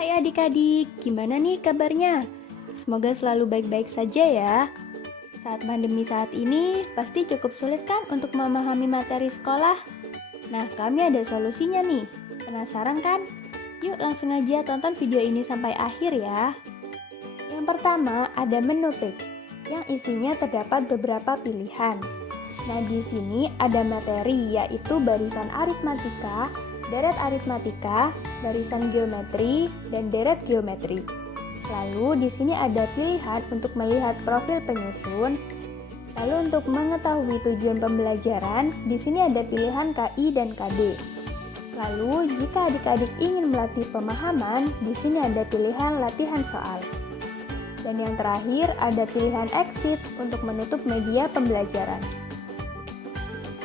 Hai adik-adik, gimana nih kabarnya? Semoga selalu baik-baik saja ya. Saat pandemi saat ini, pasti cukup sulit kan untuk memahami materi sekolah? Nah, kami ada solusinya nih. Penasaran kan? Yuk langsung aja tonton video ini sampai akhir ya. Yang pertama, ada menu page, yang isinya terdapat beberapa pilihan. Nah, di sini ada materi, yaitu barisan aritmatika, deret aritmatika, barisan geometri, dan deret geometri. Lalu di sini ada pilihan untuk melihat profil penyusun. Lalu untuk mengetahui tujuan pembelajaran, di sini ada pilihan KI dan KB. Lalu jika adik-adik ingin melatih pemahaman, di sini ada pilihan latihan soal. Dan yang terakhir ada pilihan exit untuk menutup media pembelajaran.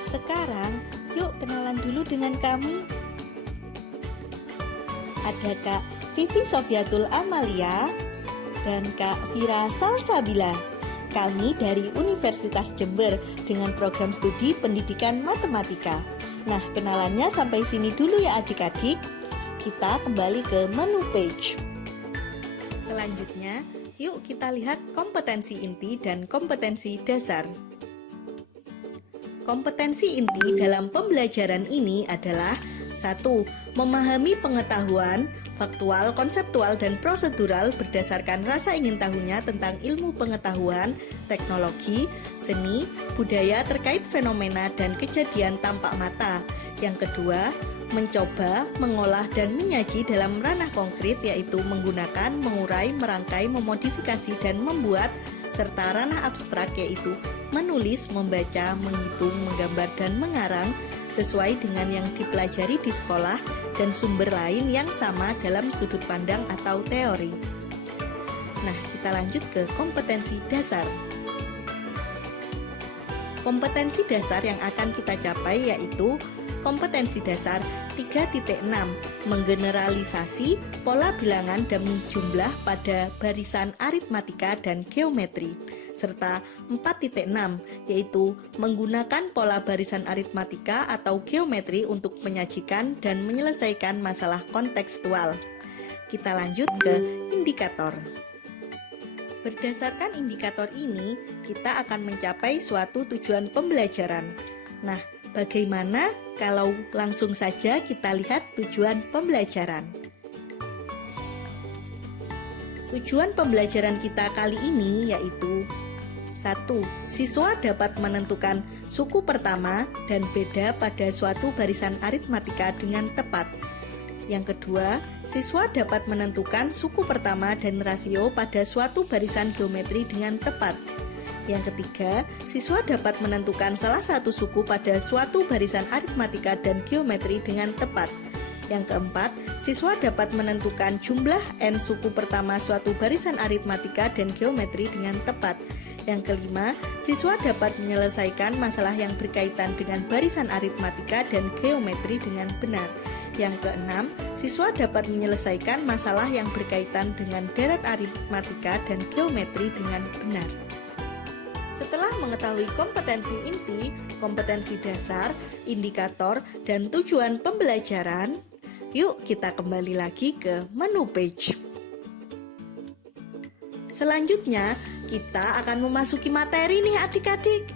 Sekarang, yuk kenalan dulu dengan kami. Ada Kak Vivi Sofiatul Amalia dan Kak Vira Salsabila. Kami dari Universitas Jember dengan program studi pendidikan matematika. Nah, kenalannya sampai sini dulu ya adik-adik. Kita kembali ke menu page. Selanjutnya, yuk kita lihat kompetensi inti dan kompetensi dasar. Kompetensi inti dalam pembelajaran ini adalah 1. Memahami pengetahuan, faktual, konseptual, dan prosedural berdasarkan rasa ingin tahunya tentang ilmu pengetahuan, teknologi, seni, budaya terkait fenomena dan kejadian tampak mata. Yang kedua, mencoba, mengolah, dan menyaji dalam ranah konkret, yaitu menggunakan, mengurai, merangkai, memodifikasi, dan membuat, serta ranah abstrak, yaitu menulis, membaca, menghitung, menggambar, dan mengarang sesuai dengan yang dipelajari di sekolah dan sumber lain yang sama dalam sudut pandang atau teori. Nah, kita lanjut ke kompetensi dasar. Kompetensi dasar yang akan kita capai yaitu kompetensi dasar 3.6, menggeneralisasi pola bilangan dan jumlah pada barisan aritmatika dan geometri, serta 4.6, yaitu menggunakan pola barisan aritmatika atau geometri untuk menyajikan dan menyelesaikan masalah kontekstual. Kita lanjut ke indikator. Berdasarkan indikator ini, kita akan mencapai suatu tujuan pembelajaran. Nah, bagaimana kalau langsung saja kita lihat tujuan pembelajaran? Tujuan pembelajaran kita kali ini yaitu 1. Siswa dapat menentukan suku pertama dan beda pada suatu barisan aritmatika dengan tepat. Yang kedua, siswa dapat menentukan suku pertama dan rasio pada suatu barisan geometri dengan tepat. Yang ketiga, siswa dapat menentukan salah satu suku pada suatu barisan aritmatika dan geometri dengan tepat. Yang keempat, siswa dapat menentukan jumlah n suku pertama suatu barisan aritmatika dan geometri dengan tepat. Yang kelima, siswa dapat menyelesaikan masalah yang berkaitan dengan barisan aritmatika dan geometri dengan benar. Yang keenam, siswa dapat menyelesaikan masalah yang berkaitan dengan deret aritmatika dan geometri dengan benar. Setelah mengetahui kompetensi inti, kompetensi dasar, indikator, dan tujuan pembelajaran, yuk kita kembali lagi ke menu page. Selanjutnya, kita akan memasuki materi nih adik-adik.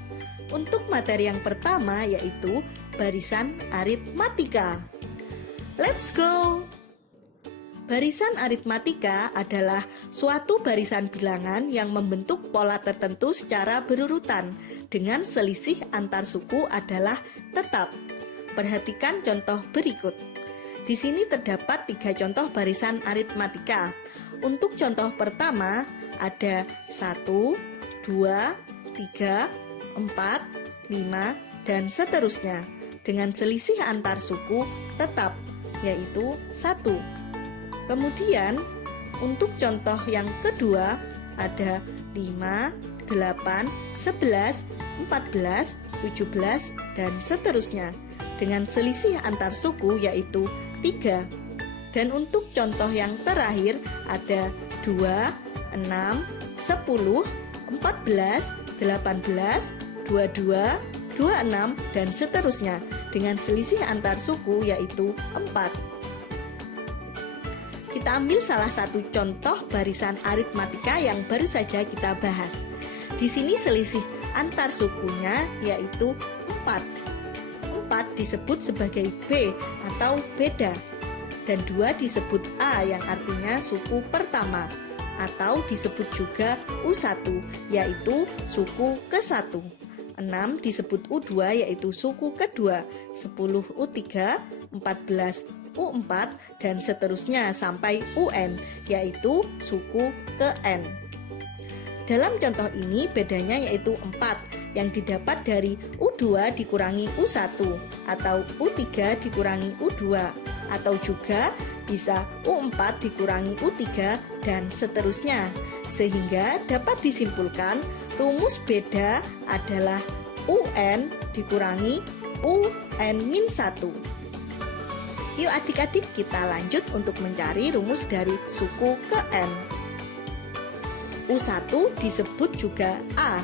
Untuk materi yang pertama yaitu barisan aritmatika. Let's go! Barisan aritmatika adalah suatu barisan bilangan yang membentuk pola tertentu secara berurutan dengan selisih antar suku adalah tetap. Perhatikan contoh berikut. Di sini terdapat 3 contoh barisan aritmatika. Untuk contoh pertama ada 1, 2, 3, 4, 5, dan seterusnya dengan selisih antar suku tetap, yaitu 1. Kemudian, untuk contoh yang kedua ada 5, 8, 11, 14, 17, dan seterusnya dengan selisih antar suku yaitu 3. Dan untuk contoh yang terakhir ada 2, 6, 10, 14, 18, 22, 26, dan seterusnya dengan selisih antar suku yaitu 4. Kita Kita ambil salah satu contoh barisan aritmatika yang baru saja kita bahas. Di sini selisih antar sukunya yaitu 4. 4 disebut sebagai B atau beda, dan 2 disebut A yang artinya suku pertama, atau disebut juga U1 yaitu suku ke-1. 6 disebut U2 yaitu suku kedua, 10 U3, 14 U4 dan seterusnya sampai UN yaitu suku ke-N. Dalam contoh ini bedanya yaitu 4 yang didapat dari U2 dikurangi U1 atau U3 dikurangi U2 atau juga bisa U4 dikurangi U3 dan seterusnya. Sehingga dapat disimpulkan rumus beda adalah UN dikurangi UN-1. Yuk adik-adik kita lanjut untuk mencari rumus dari suku ke-N. U1 disebut juga A.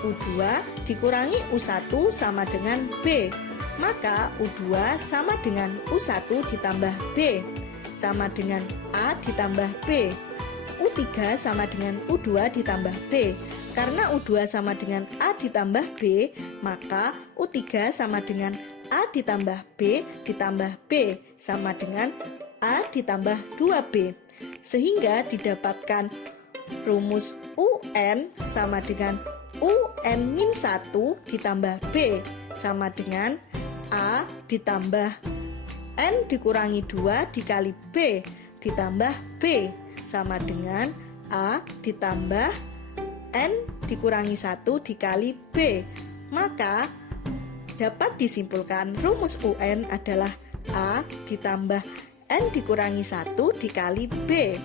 U2 dikurangi U1 sama dengan B. Maka U2 sama dengan U1 ditambah B sama dengan A ditambah B. U3 sama dengan U2 ditambah B. Karena U2 sama dengan A ditambah B, maka U3 sama dengan A ditambah B ditambah B sama dengan A ditambah 2B. Sehingga didapatkan rumus UN sama dengan UN-1 ditambah B sama dengan A ditambah N dikurangi 2 dikali B ditambah B sama dengan A ditambah N dikurangi 1 dikali B. Maka dapat disimpulkan rumus UN adalah A ditambah N dikurangi 1 dikali B.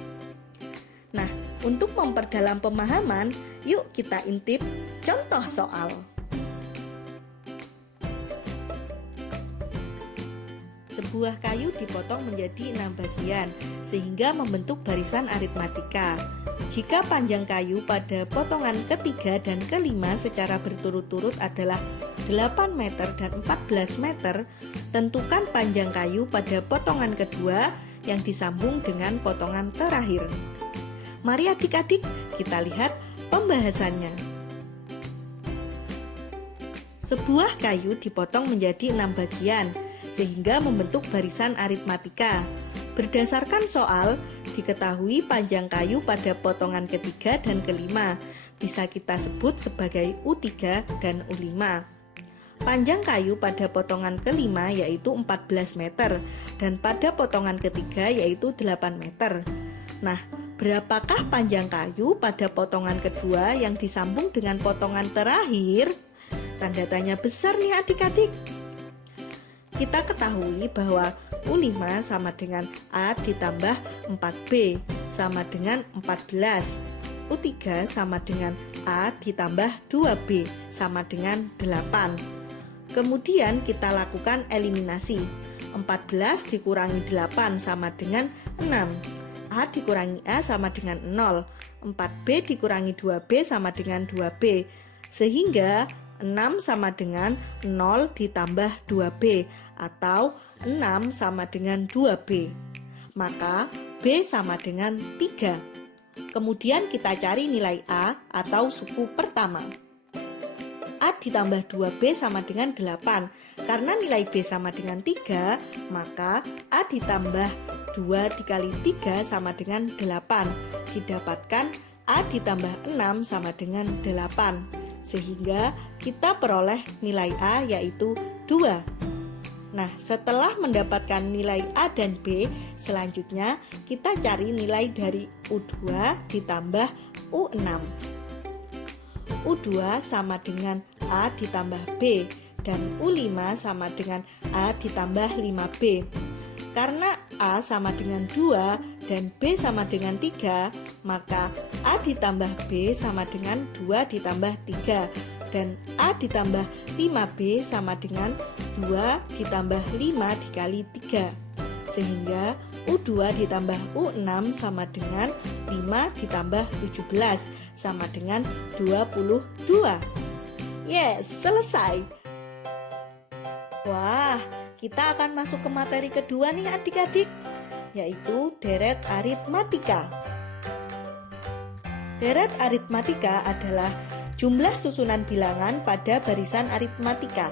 Nah, untuk memperdalam pemahaman, yuk kita intip contoh soal. Sebuah kayu dipotong menjadi 6 bagian sehingga membentuk barisan aritmatika. Jika panjang kayu pada potongan ketiga dan kelima secara berturut-turut adalah 8 meter dan 14 meter, tentukan panjang kayu pada potongan kedua yang disambung dengan potongan terakhir. Mari adik-adik kita lihat pembahasannya. Sebuah kayu dipotong menjadi 6 bagian sehingga membentuk barisan aritmatika. Berdasarkan soal, diketahui panjang kayu pada potongan ketiga dan kelima bisa kita sebut sebagai U3 dan U5. Panjang kayu pada potongan kelima yaitu 14 meter dan pada potongan ketiga yaitu 8 meter. Nah, berapakah panjang kayu pada potongan kedua yang disambung dengan potongan terakhir? Tanda tanya besar nih adik-adik. Kita ketahui bahwa U5 sama dengan A ditambah 4B sama dengan 14. U3 sama dengan A ditambah 2B sama dengan 8. Kemudian kita lakukan eliminasi. 14 dikurangi 8 sama dengan 6. A dikurangi A sama dengan 0. 4B dikurangi 2B sama dengan 2B. Sehingga 6 sama dengan 0 ditambah 2B atau 6 sama dengan 2B. Maka B sama dengan 3. Kemudian kita cari nilai A atau suku pertama. A ditambah 2B sama dengan 8. Karena nilai B sama dengan 3, maka A ditambah 2 dikali 3 sama dengan 8. Didapatkan A ditambah 6 sama dengan 8. Sehingga kita peroleh nilai A yaitu 2. Nah, setelah mendapatkan nilai A dan B, selanjutnya kita cari nilai dari U2 ditambah U6. U2 sama dengan A ditambah B dan U5 sama dengan A ditambah 5B. Karena A sama dengan 2 dan B sama dengan 3, maka A ditambah B sama dengan 2 ditambah 3 dan A ditambah 5B sama dengan 2 ditambah 5 dikali 3. Sehingga U2 ditambah U6 sama dengan 5 ditambah 17 sama dengan 22. Yes, selesai. Wah, kita akan masuk ke materi kedua nih adik-adik. yaitu deret aritmatika. Deret aritmatika adalah jumlah susunan bilangan pada barisan aritmatika.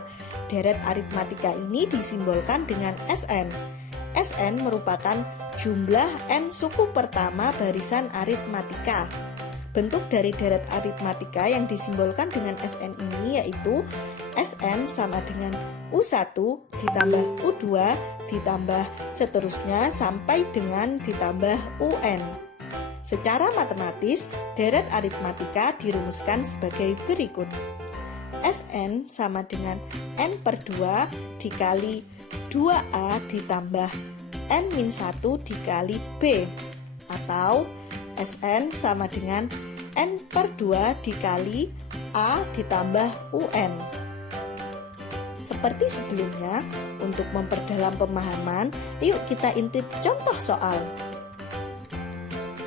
Deret aritmatika ini disimbolkan dengan Sn. Sn merupakan jumlah n suku pertama barisan aritmatika. Bentuk dari deret aritmatika yang disimbolkan dengan Sn ini yaitu Sn sama dengan U1 ditambah U2 ditambah seterusnya sampai dengan ditambah UN. Secara matematis, deret aritmatika dirumuskan sebagai berikut. Sn sama dengan n/2 dikali 2A ditambah n-1 dikali B, atau Sn sama dengan n/2 dikali A ditambah UN. Seperti sebelumnya, untuk memperdalam pemahaman, yuk kita intip contoh soal.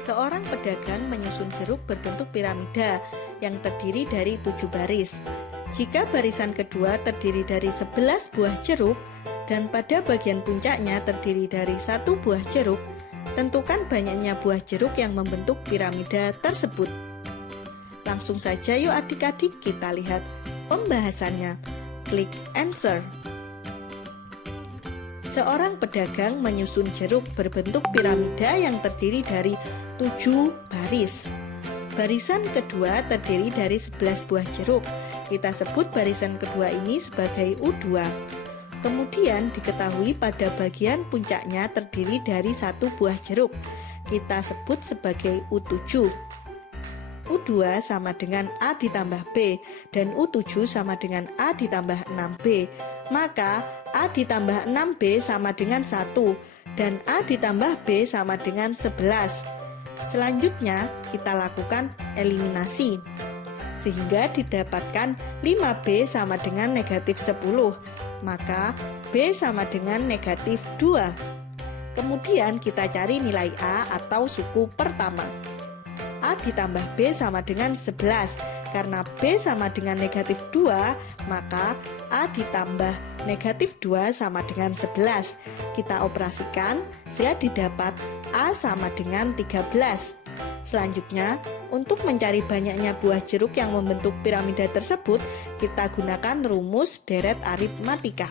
Seorang pedagang menyusun jeruk berbentuk piramida yang terdiri dari 7 baris. Jika barisan kedua terdiri dari 11 buah jeruk dan pada bagian puncaknya terdiri dari 1 buah jeruk, tentukan banyaknya buah jeruk yang membentuk piramida tersebut. Langsung saja yuk adik-adik kita lihat pembahasannya. Klik answer. Seorang pedagang menyusun jeruk berbentuk piramida yang terdiri dari 7 baris. Barisan kedua terdiri dari 11 buah jeruk. Kita sebut barisan kedua ini sebagai U2. Kemudian diketahui pada bagian puncaknya terdiri dari 1 buah jeruk. Kita sebut sebagai U7. U2 sama dengan A ditambah B dan U7 sama dengan A ditambah 6B. Maka A ditambah 6B sama dengan 1 dan A ditambah B sama dengan 11. Selanjutnya kita lakukan eliminasi sehingga didapatkan 5B sama dengan negatif 10. Maka B sama dengan negatif 2. Kemudian kita cari nilai A atau suku pertama. A ditambah B sama dengan 11. Karena B sama dengan negatif 2, maka A ditambah negatif 2 sama dengan 11. Kita operasikan sehingga didapat A sama dengan 13. Selanjutnya, untuk mencari banyaknya buah jeruk yang membentuk piramida tersebut, kita gunakan rumus deret aritmatika.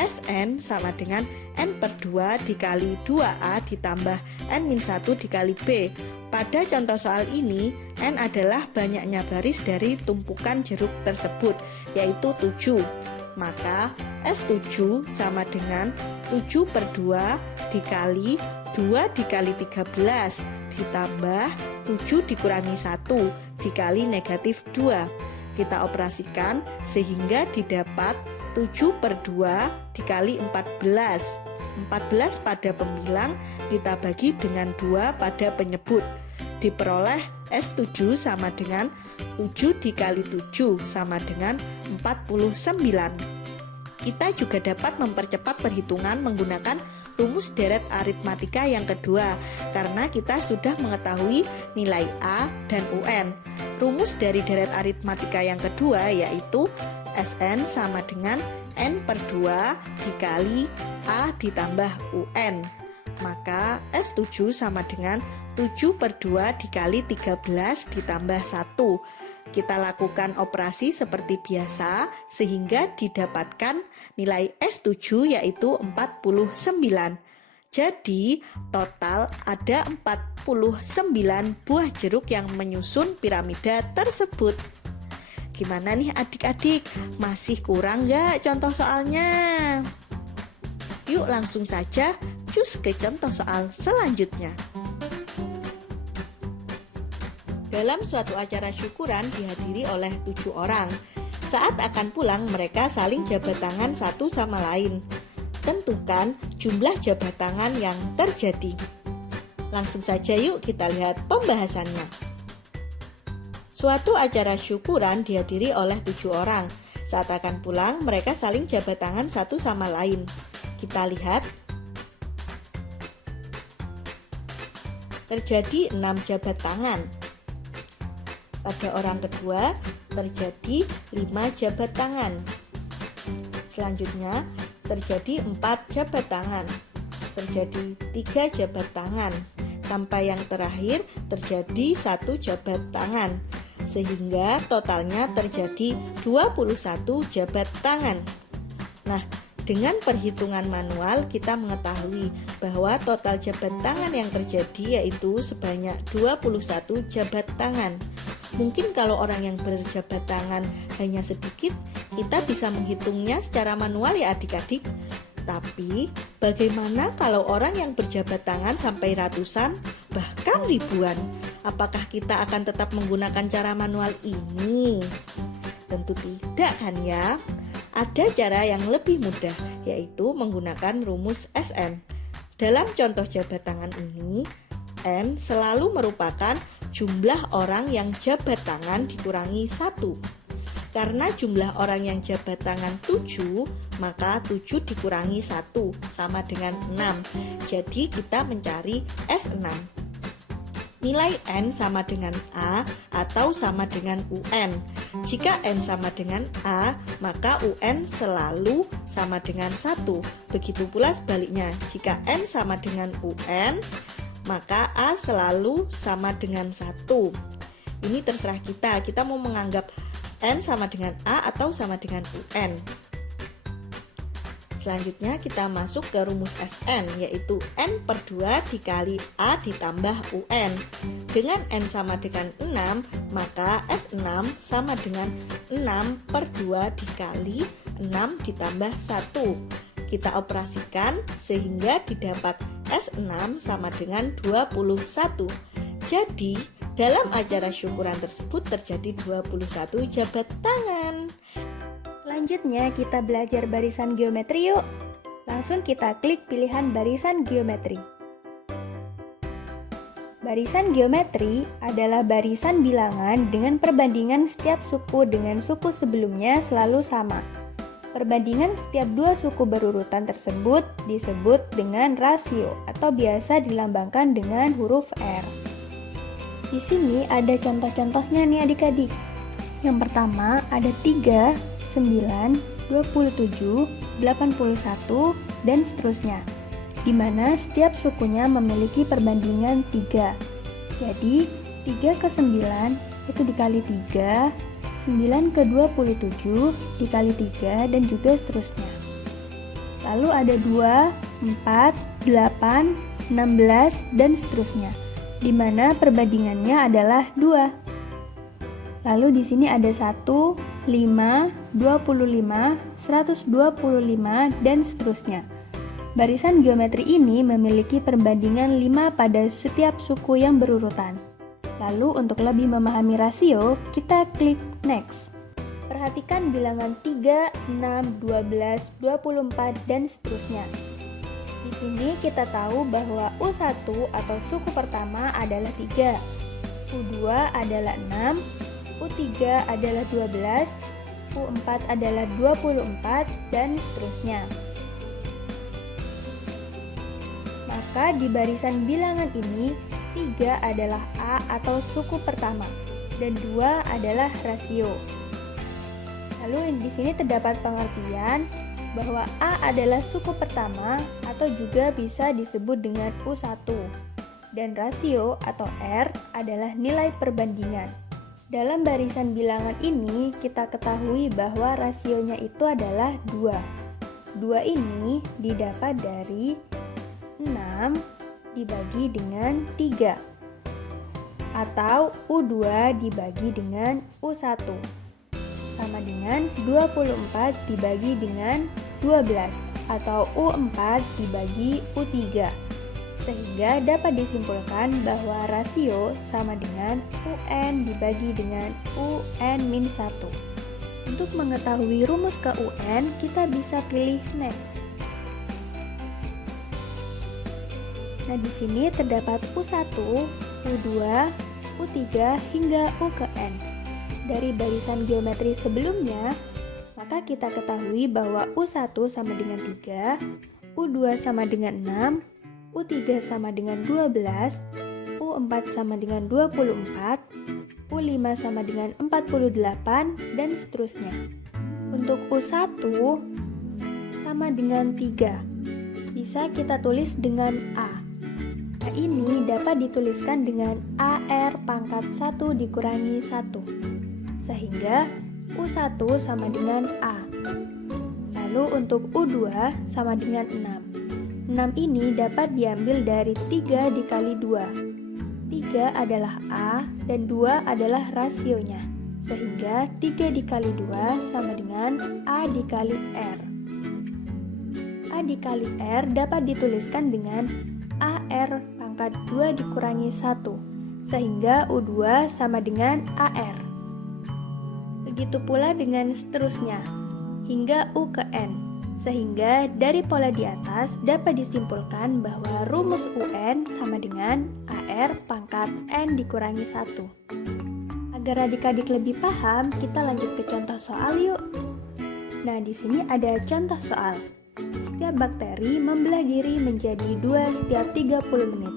Sn sama dengan n/2 dikali 2A ditambah n-1 dikali B. Pada contoh soal ini, n adalah banyaknya baris dari tumpukan jeruk tersebut, yaitu 7. Maka S7 sama dengan 7/2 dikali 2 dikali 13 ditambah 7 dikurangi 1 dikali negatif 2. Kita operasikan sehingga didapat 7/2 dikali 14. 14 pada pembilang kita bagi dengan 2 pada penyebut. Diperoleh S7 sama dengan 7 dikali 7 sama dengan 49. Kita juga dapat mempercepat perhitungan menggunakan rumus deret aritmatika yang kedua karena kita sudah mengetahui nilai A dan UN. Rumus dari deret aritmatika yang kedua yaitu Sn sama dengan n/2 dikali A ditambah UN. Maka S7 sama dengan 7/2 dikali 13 ditambah 1. Kita lakukan operasi seperti biasa sehingga didapatkan nilai S7 yaitu 49. Jadi total ada 49 buah jeruk yang menyusun piramida tersebut. Gimana nih adik-adik? Masih kurang nggak contoh soalnya? Yuk langsung saja cus ke contoh soal selanjutnya. Dalam suatu acara syukuran dihadiri oleh 7 orang. Saat akan pulang mereka saling jabat tangan satu sama lain. Tentukan jumlah jabat tangan yang terjadi. Langsung saja yuk kita lihat pembahasannya. Suatu acara syukuran dihadiri oleh 7 orang. Saat akan pulang mereka saling jabat tangan satu sama lain. Kita lihat. Terjadi 6 jabat tangan. Pada orang kedua terjadi 5 jabat tangan. Selanjutnya terjadi 4 jabat tangan. terjadi 3 jabat tangan. Sampai yang terakhir terjadi 1 jabat tangan. Sehingga totalnya terjadi 21 jabat tangan. Nah, dengan perhitungan manual kita mengetahui bahwa total jabat tangan yang terjadi yaitu sebanyak 21 jabat tangan. Mungkin kalau orang yang berjabat tangan hanya sedikit, kita bisa menghitungnya secara manual ya adik-adik. Tapi bagaimana kalau orang yang berjabat tangan sampai ratusan, bahkan ribuan? Apakah kita akan tetap menggunakan cara manual ini? Tentu tidak kan ya? Ada cara yang lebih mudah, yaitu menggunakan rumus SN. Dalam contoh jabat tangan ini, N selalu merupakan jumlah orang yang jabat tangan dikurangi 1. Karena jumlah orang yang jabat tangan 7, maka 7 dikurangi 1 sama dengan 6. Jadi kita mencari S6. Nilai N sama dengan A atau sama dengan UN. Jika N sama dengan A, maka UN selalu sama dengan 1. Begitu pula sebaliknya, jika N sama dengan UN, maka A selalu sama dengan 1. Ini terserah kita mau menganggap N sama dengan A atau sama dengan UN. Selanjutnya kita masuk ke rumus SN, yaitu N per 2 dikali A ditambah UN. Dengan N sama dengan 6, maka S6 sama dengan 6 per 2 dikali 6 ditambah 1. Kita operasikan sehingga didapat S6 sama dengan 21. Jadi, dalam acara syukuran tersebut terjadi 21 jabat tangan. Selanjutnya kita belajar barisan geometri yuk. Langsung kita klik pilihan barisan geometri. Barisan geometri adalah barisan bilangan dengan perbandingan setiap suku dengan suku sebelumnya selalu sama. Perbandingan setiap dua suku berurutan tersebut disebut dengan rasio atau biasa dilambangkan dengan huruf R. Di sini ada contoh-contohnya nih adik-adik. Yang pertama ada 3, 9, 27, 81, dan seterusnya, di mana setiap sukunya memiliki perbandingan 3. Jadi, 3 ke 9 itu dikali 3, 9 ke 27 dikali 3, dan juga seterusnya. Lalu ada 2, 4, 8, 16, dan seterusnya, di mana perbandingannya adalah 2. Lalu di sini ada 1, 5, 25, 125, dan seterusnya. Barisan geometri ini memiliki perbandingan 5 pada setiap suku yang berurutan. Lalu untuk lebih memahami rasio, kita klik Next. Perhatikan bilangan 3, 6, 12, 24, dan seterusnya. Di sini kita tahu bahwa U1 atau suku pertama adalah 3, U2 adalah 6, U3 adalah 12, U4 adalah 24, dan seterusnya. Maka di barisan bilangan ini, 3 adalah A atau suku pertama, dan 2 adalah rasio. Lalu di sini terdapat pengertian bahwa A adalah suku pertama atau juga bisa disebut dengan U1, dan rasio atau R adalah nilai perbandingan. Dalam barisan bilangan ini, kita ketahui bahwa rasionya itu adalah 2. 2 ini didapat dari 6 dibagi dengan 3, atau U2 dibagi dengan U1, sama dengan 24 dibagi dengan 12, atau U4 dibagi U3. Sehingga dapat disimpulkan bahwa rasio sama dengan UN dibagi dengan UN-1. Untuk mengetahui rumus ke UN, kita bisa pilih Next. Nah, di sini terdapat U1, U2, U3, hingga U ke N. Dari barisan geometri sebelumnya, maka kita ketahui bahwa U1 sama dengan 3, U2 sama dengan 6, U3 sama dengan 12, U4 sama dengan 24, U5 sama dengan 48, dan seterusnya. Untuk U1 sama dengan 3. Di bisa kita tulis dengan A. A ini dapat dituliskan dengan AR pangkat 1 dikurangi 1, sehingga U1 sama dengan A. Lalu untuk U2 sama dengan 6. 6 ini dapat diambil dari 3 dikali 2. 3 adalah A dan 2 adalah rasionya, sehingga 3 dikali 2 sama dengan A dikali R. A dikali R dapat dituliskan dengan AR pangkat 2 dikurangi 1, sehingga U2 sama dengan AR. Begitu pula dengan seterusnya, hingga U ke N, sehingga dari pola di atas dapat disimpulkan bahwa rumus UN sama dengan AR pangkat N dikurangi 1. Agar adik-adik lebih paham, kita lanjut ke contoh soal yuk. Nah, di sini ada contoh soal. Setiap bakteri membelah diri menjadi 2 setiap 30 menit.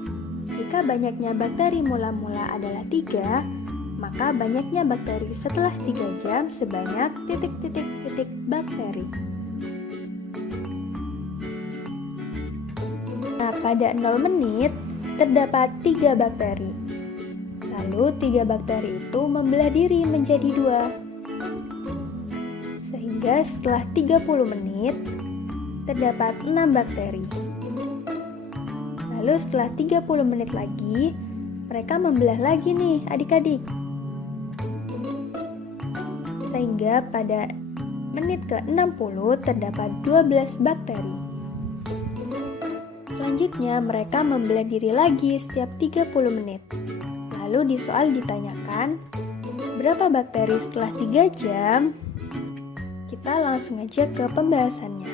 Jika banyaknya bakteri mula-mula adalah 3, maka banyaknya bakteri setelah 3 jam sebanyak titik-titik-titik bakteri. Nah, pada 0 menit terdapat 3 bakteri. Lalu 3 bakteri itu membelah diri menjadi 2. Sehingga setelah 30 menit terdapat 6 bakteri. Lalu setelah 30 menit lagi, mereka membelah lagi nih adik-adik. Sehingga pada menit ke-60 terdapat 12 bakteri. Selanjutnya mereka membelah diri lagi setiap 30 menit. Lalu di soal ditanyakan, berapa bakteri setelah 3 jam? Kita langsung aja ke pembahasannya.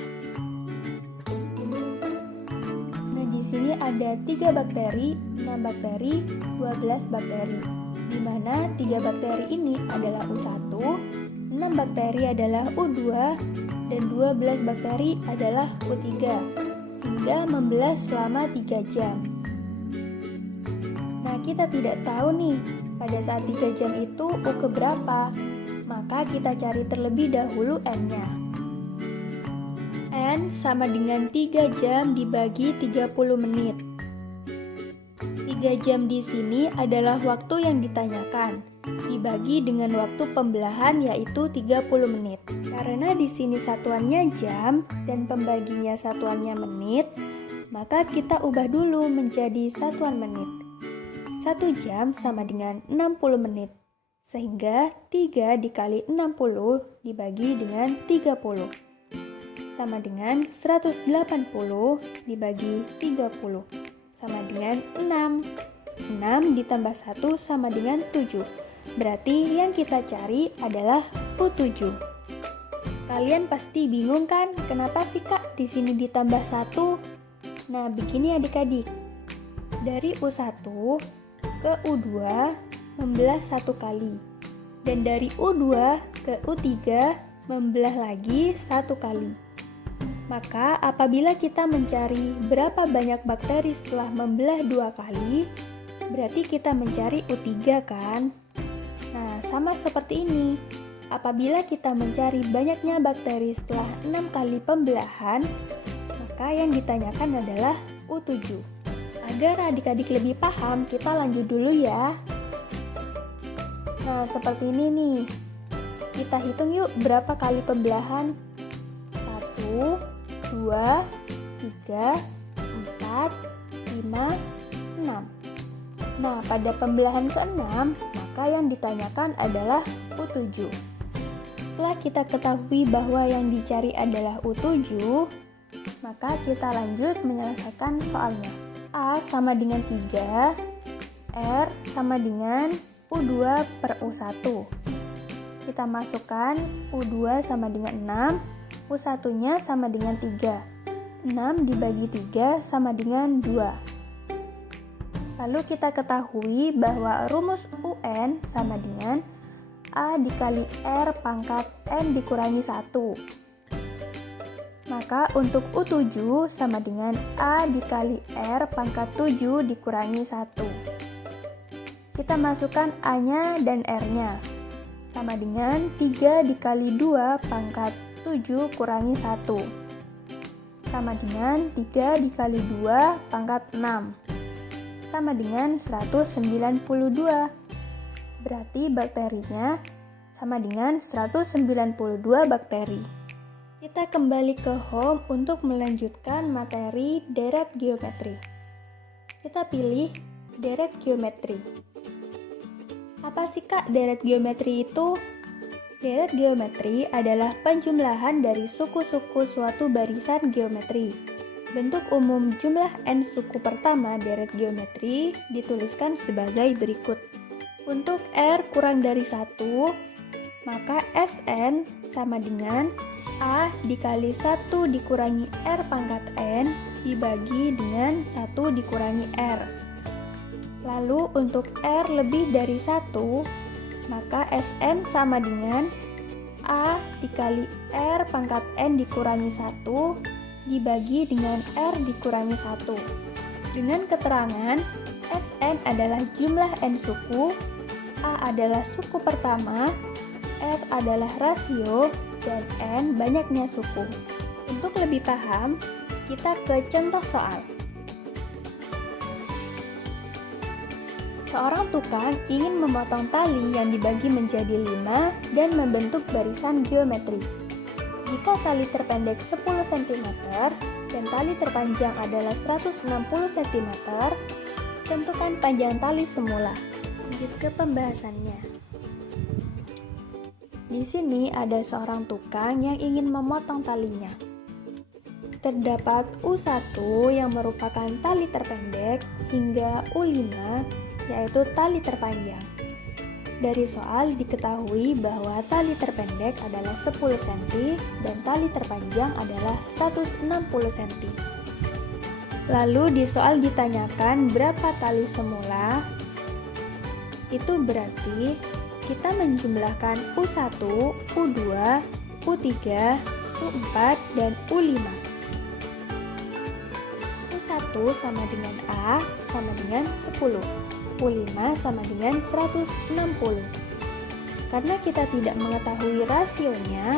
Di sini ada 3 bakteri, 6 bakteri, 12 bakteri, di mana 3 bakteri ini adalah U1, 6 bakteri adalah U2, dan 12 bakteri adalah U3, hingga membelah selama 3 jam. Nah, kita tidak tahu nih, pada saat 3 jam itu U keberapa, maka kita cari terlebih dahulu N-nya. N sama dengan 3 jam dibagi 30 menit. 3 jam di sini adalah waktu yang ditanyakan, dibagi dengan waktu pembelahan yaitu 30 menit. Karena di sini satuannya jam dan pembaginya satuannya menit, maka kita ubah dulu menjadi satuan menit. 1 jam sama dengan 60 menit, sehingga 3 dikali 60 dibagi dengan 30. Sama dengan 180 dibagi 30 sama dengan 6. 6 ditambah 1 sama dengan 7. Berarti yang kita cari adalah U7. Kalian pasti bingung kan, kenapa sih Kak di sini ditambah 1? Nah, begini adik-adik. Dari U1 ke U2 membelah 1 kali. Dan dari U2 ke U3 membelah lagi 1 kali. Maka apabila kita mencari berapa banyak bakteri setelah membelah 2 kali, berarti kita mencari U3 kan? Nah, sama seperti ini. Apabila kita mencari banyaknya bakteri setelah 6 kali pembelahan, maka yang ditanyakan adalah U7. Agar adik-adik lebih paham, kita lanjut dulu ya. Nah, seperti ini nih. Kita hitung yuk berapa kali pembelahan. 1, 2, 3, 4, 5, 6. Nah, pada pembelahan ke-6, maka yang ditanyakan adalah U7. Setelah kita ketahui bahwa yang dicari adalah U7, maka kita lanjut menyelesaikan soalnya. A sama dengan 3, R sama dengan U2 per U1. Kita masukkan U2 sama dengan 6, U1-nya sama dengan 3. 6 dibagi 3 sama dengan 2. Lalu kita ketahui bahwa rumus UN sama dengan A dikali R pangkat N dikurangi 1. Maka untuk U7 sama dengan A dikali R pangkat 7 dikurangi 1. Kita masukkan A-nya dan R-nya. Sama dengan 3 dikali 2 pangkat 7 kurangi 1. sama dengan 3 dikali 2 pangkat 6 sama dengan 192. Berarti bakterinya sama dengan 192 bakteri. Kita kembali ke home untuk melanjutkan materi deret geometri. Kita pilih deret geometri. Apa sih Kak deret geometri itu? Deret geometri adalah penjumlahan dari suku-suku suatu barisan geometri. Bentuk umum jumlah n suku pertama deret geometri dituliskan sebagai berikut. Untuk R kurang dari 1, maka Sn sama dengan A dikali 1 dikurangi R pangkat N dibagi dengan 1 dikurangi R. Lalu untuk R lebih dari 1, maka Sn sama dengan A dikali R pangkat N dikurangi 1 dibagi dengan R dikurangi 1. Dengan keterangan Sn adalah jumlah n suku, A adalah suku pertama, R adalah rasio, dan N banyaknya suku. Untuk lebih paham, kita ke contoh soal. Seorang tukang ingin memotong tali yang dibagi menjadi 5 dan membentuk barisan geometri. Jika tali terpendek 10 cm dan tali terpanjang adalah 160 cm, tentukan panjang tali semula. Lanjut ke pembahasannya. Di sini ada seorang tukang yang ingin memotong talinya. Terdapat U1 yang merupakan tali terpendek hingga U5 yaitu tali terpanjang. Dari soal diketahui bahwa tali terpendek adalah 10 cm dan tali terpanjang adalah 160 cm. Lalu di soal ditanyakan berapa tali semula, itu berarti kita menjumlahkan U1, U2, U3, U4, dan U5. U1 sama dengan A sama dengan 10. U5 sama dengan 160. Karena kita tidak mengetahui rasionya,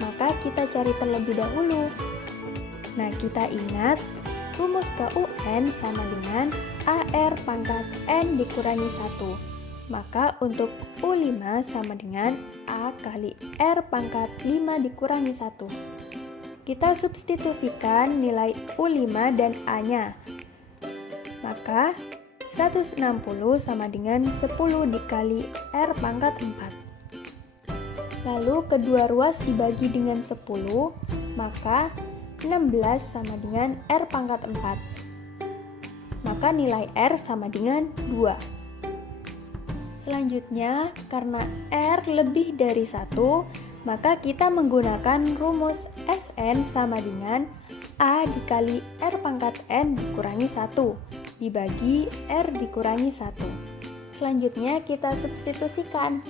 maka kita cari terlebih dahulu. Nah, kita ingat rumus ke UN sama dengan AR pangkat N dikurangi 1. Maka untuk U5 sama dengan A kali R pangkat 5 dikurangi 1. Kita substitusikan nilai U5 dan A-nya. Maka 160 sama dengan 10 dikali R pangkat 4. Lalu kedua ruas dibagi dengan 10, maka 16 sama dengan R pangkat 4. Maka nilai R sama dengan 2. Selanjutnya, karena R lebih dari 1, maka kita menggunakan rumus Sn sama dengan A dikali R pangkat N dikurangi 1 dibagi R dikurangi 1. Selanjutnya kita substitusikan.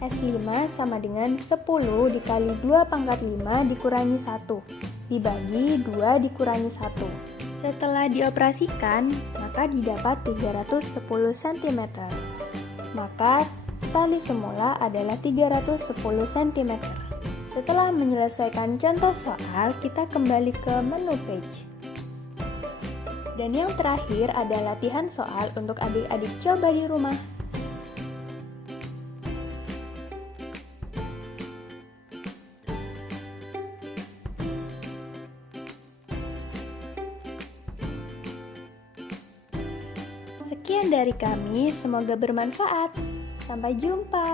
S5 sama dengan 10 dikali 2 pangkat 5 dikurangi 1 dibagi 2 dikurangi 1. Setelah dioperasikan, maka didapat 310 cm. Maka tali semula adalah 310 cm. Setelah menyelesaikan contoh soal, kita kembali ke menu page. Dan yang terakhir ada latihan soal untuk adik-adik coba di rumah. Sekian dari kami, semoga bermanfaat. Sampai jumpa.